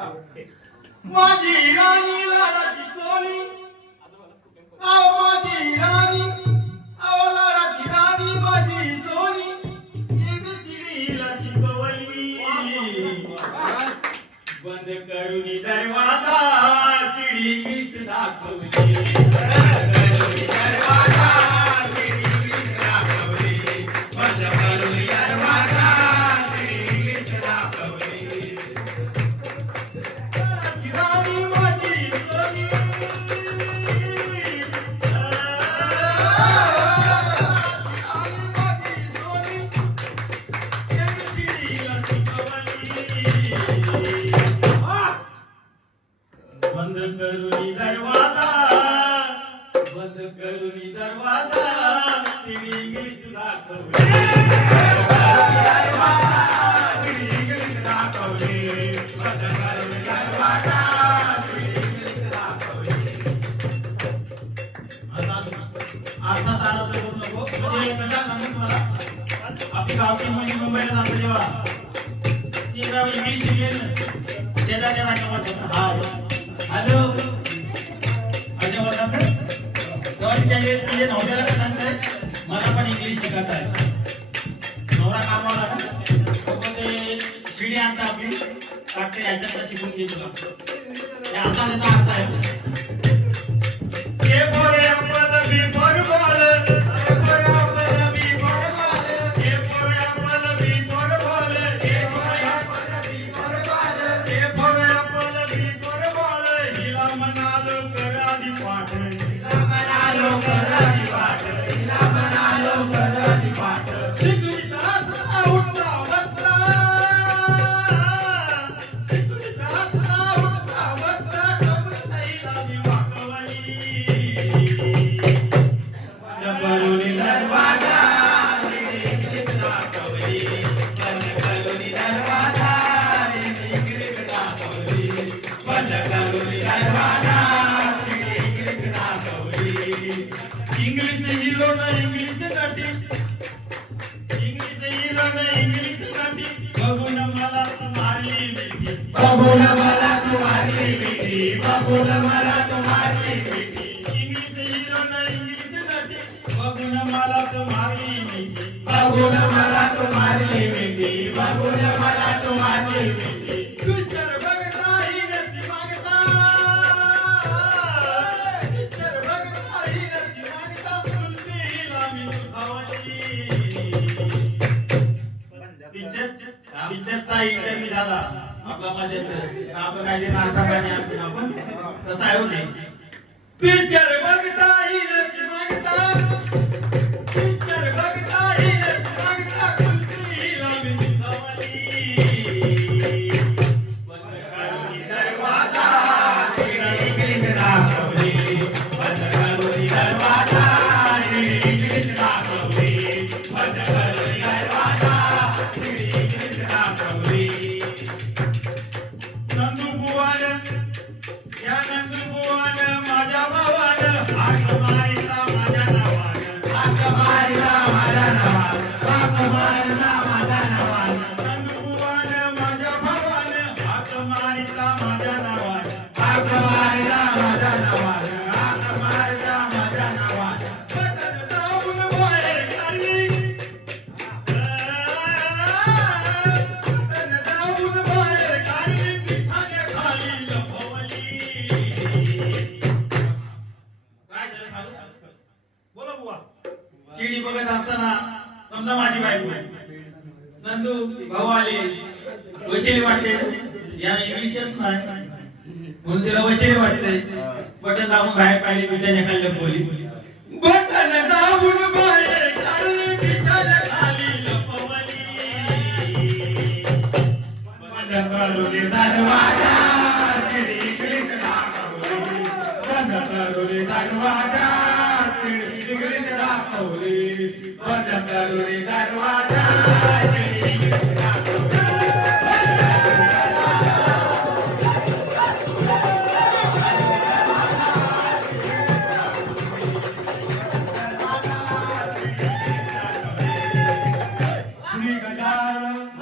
माझी राणी लाडाची सोनी आओ माझी राणी आओ लाडाची राणी माझी सोनी एबीसीडीला शिकवली बंद करून दरवाजा शिडी इंग्लिश दाखवली मुंबईला जातो जेव्हा ती गाव इंग्लिश शिकेल त्याच्या त्या हॅलो अशा बोलतात तेव्हा तिथे नवऱ्याला काय सांगताय मला पण इंग्लिश शिकत आहे नवरा कामाला ना ते शिडी आणता आपली टाकते याच्यात शिकून घे तुला हे असा त्याचा अर्थ आहे हे बोले आपण बी बोल इंटरव्ह्यू झाला आपला मध्ये आपण काय ते नाटक आपण तसं आहे होते पिक्चर बघता ही नक्की मागता पिक्चर बघता ही नक्की मागता कुलती लावी खवली बंद करून दरवाजा इंग्लिश दाखवली बंद करून दरवाजा इंग्लिश दाखवली बंद करून दरवाजा इंग्लिश दाखवली नंदू बुवान या नंदू बुवान माझ्या भावान हाक मारिता माझ्या नावान हाक मारिता माझ्या नावान हाक मारिता माझ्या नावान नंदू बुवान माझ्या भावान हाक मारिता माझ्या नावान हाक मारिता माझ्या नावान हाक मारिता माझ्या नावान बटन दाबून बाहेर काढली बटन दाबून बाहेर काढली पिठाच्या खाली लपवली काय झालं खाली बोला बुवा चिडी बघत असताना समजा माझी बायको आहे नंदू भाऊ आले वचेली वाटते या इंग्लिशच नाही म्हणून तिला वचेली वाटते बटन दाबून बाहेर काढली पिठाच्या खाली लपवली बटन दाबून बाहेर काढली पिठाच्या खाली लपवली बंद करून दरवाजा शिडी इंग्लिश दाखवली बंद करून दरवाजा शिडी इंग्लिश दाखवली बंद करून दरवाजा शिडी इंग्लिश दाखवली श्री गजानन